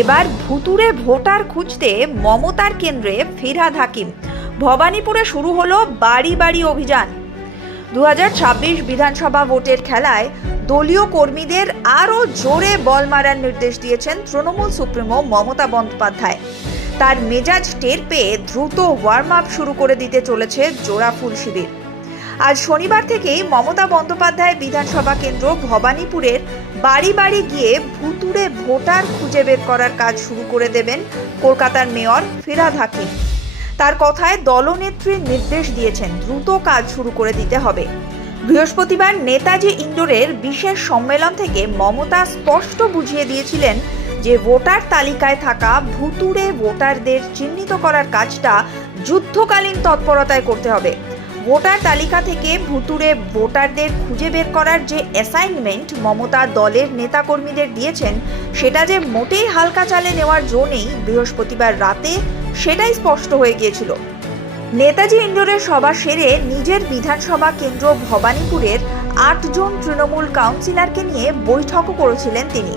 এবার ভুতুরে ভোটার খুঁজতে মমতার কেন্দ্রে ফিরহাদ হাকিম। ভবানীপুরে শুরু হলো বাড়ি বাড়ি অভিযান। দু হাজার ছাব্বিশ বিধানসভা ভোটের খেলায় দলীয় কর্মীদের আরও জোরে বল মারার নির্দেশ দিয়েছেন তৃণমূল সুপ্রিমো মমতা বন্দ্যোপাধ্যায়। তার মেজাজ টের পেয়ে দ্রুত ওয়ার্ম আপ শুরু করে দিতে চলেছে জোড়াফুল শিবির। আজ শনিবার থেকেই মমতা বন্দ্যোপাধ্যায় বিধানসভা কেন্দ্র ভবানীপুরের বাড়ি বাড়ি গিয়ে ভুতুরে ভোটার খুঁজে বের করার কাজ শুরু করে দেবেন কলকাতার মেয়র ফিরাদ হাকিম। তার কথায় দলনেত্রী নির্দেশ দিয়েছেন, দ্রুত কাজ শুরু করে দিতে হবে। বৃহস্পতিবার নেতাজি ইন্ডোরের বিশেষ সম্মেলন থেকে মমতা স্পষ্ট বুঝিয়ে দিয়েছিলেন যে ভোটার তালিকায় থাকা ভুতুরে ভোটারদের চিহ্নিত করার কাজটা যুদ্ধকালীন তৎপরতায় করতে হবে। ভোটার তালিকা থেকে ভুতুরে ভোটারদের খুঁজে বের করার যে অ্যাসাইনমেন্ট মমতা দলের নেতাকর্মীদের দিয়েছেন, সেটা যে মোটেই হালকা চালে নেওয়ার জো নেই বৃহস্পতিবার রাতে, সেটাই স্পষ্ট হয়ে গিয়েছিল। নেতাজি ইন্ডোরের সভা সেরে নিজের বিধানসভা কেন্দ্র ভবানীপুরের আটজন তৃণমূল কাউন্সিলরকে নিয়ে বৈঠকও করেছিলেন তিনি।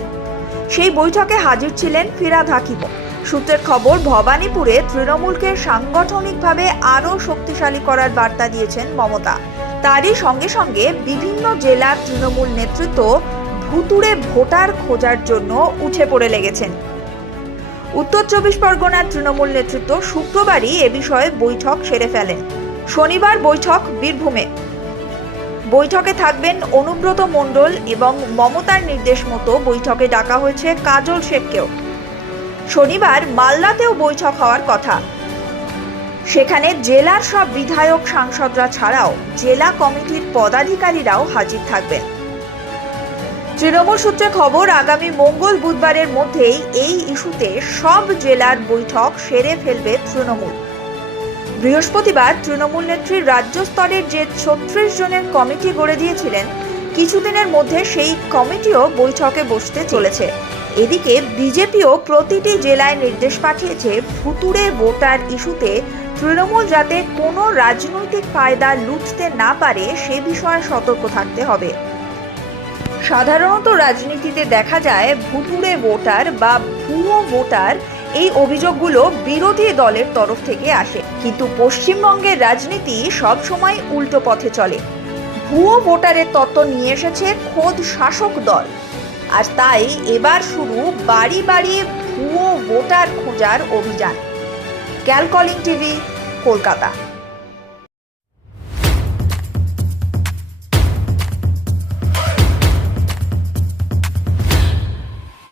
সেই বৈঠকে হাজির ছিলেন ফিরাদ হাকিমও। সূত্রের খবর, ভবানীপুরে তৃণমূলকে সাংগঠনিকভাবে আরও শক্তিশালী করার বার্তা দিয়েছেন মমতা। তারই সঙ্গে সঙ্গে বিভিন্ন জেলার তৃণমূল নেতৃত্ব ভুতুড়ে ভোটার খোঁজার জন্য উঠে পড়ে লেগেছেন। উত্তর চব্বিশ পরগনার তৃণমূল নেতৃত্ব শুক্রবারই এ বিষয়ে বৈঠক সেরে ফেলেন। শনিবার বৈঠক বীরভূমে। বৈঠকে থাকবেন অনুব্রত মণ্ডল এবং মমতার নির্দেশ মতো বৈঠকে ডাকা হয়েছে কাজল শেখকেও। শনিবার মালদাতেও বৈঠক হওয়ার কথা। সেখানে জেলার সব বিধায়ক সাংসদরা ছাড়াও জেলা কমিটির পদাধিকারীরাও হাজির থাকবেন। তৃণমূল সূত্রে খবর, আগামী মঙ্গল বুধবারের মধ্যেই এই ইস্যুতে সব জেলার বৈঠক সেরে ফেলবে তৃণমূল। বৃহস্পতিবার তৃণমূল নেত্রী রাজ্য স্তরের যে ছত্রিশ জনের কমিটি গড়ে দিয়েছিলেন, কিছুদিনের মধ্যে সেই কমিটিও বৈঠকে বসতে চলেছে। এদিকে বিজেপিও প্রতিটি জেলায় নির্দেশ পাঠিয়েছে ভুতুড়ে ভোটার ইস্যুতে তৃণমূল যাতে কোনো রাজনৈতিক ফায়দা লুটতে না পারে সে বিষয়ে সতর্ক থাকতে হবে। সাধারণত রাজনীতিতে দেখা যায় ভুতুড়ে ভোটার বা ভুয়ো ভোটার এই অভিযোগগুলো বিরোধী দলের তরফ থেকে আসে। কিন্তু পশ্চিমবঙ্গের রাজনীতি সব সময় উল্টো পথে চলে। ভুয়ো ভোটারের তত্ত্ব নিয়ে এসেছে খোদ শাসক দল। আর তাই এবার শুরু বাড়ি বাড়ি ভুয়ো ভোটার খোঁজার অভিযান। ক্যালকলিং টিভি কলকাতা।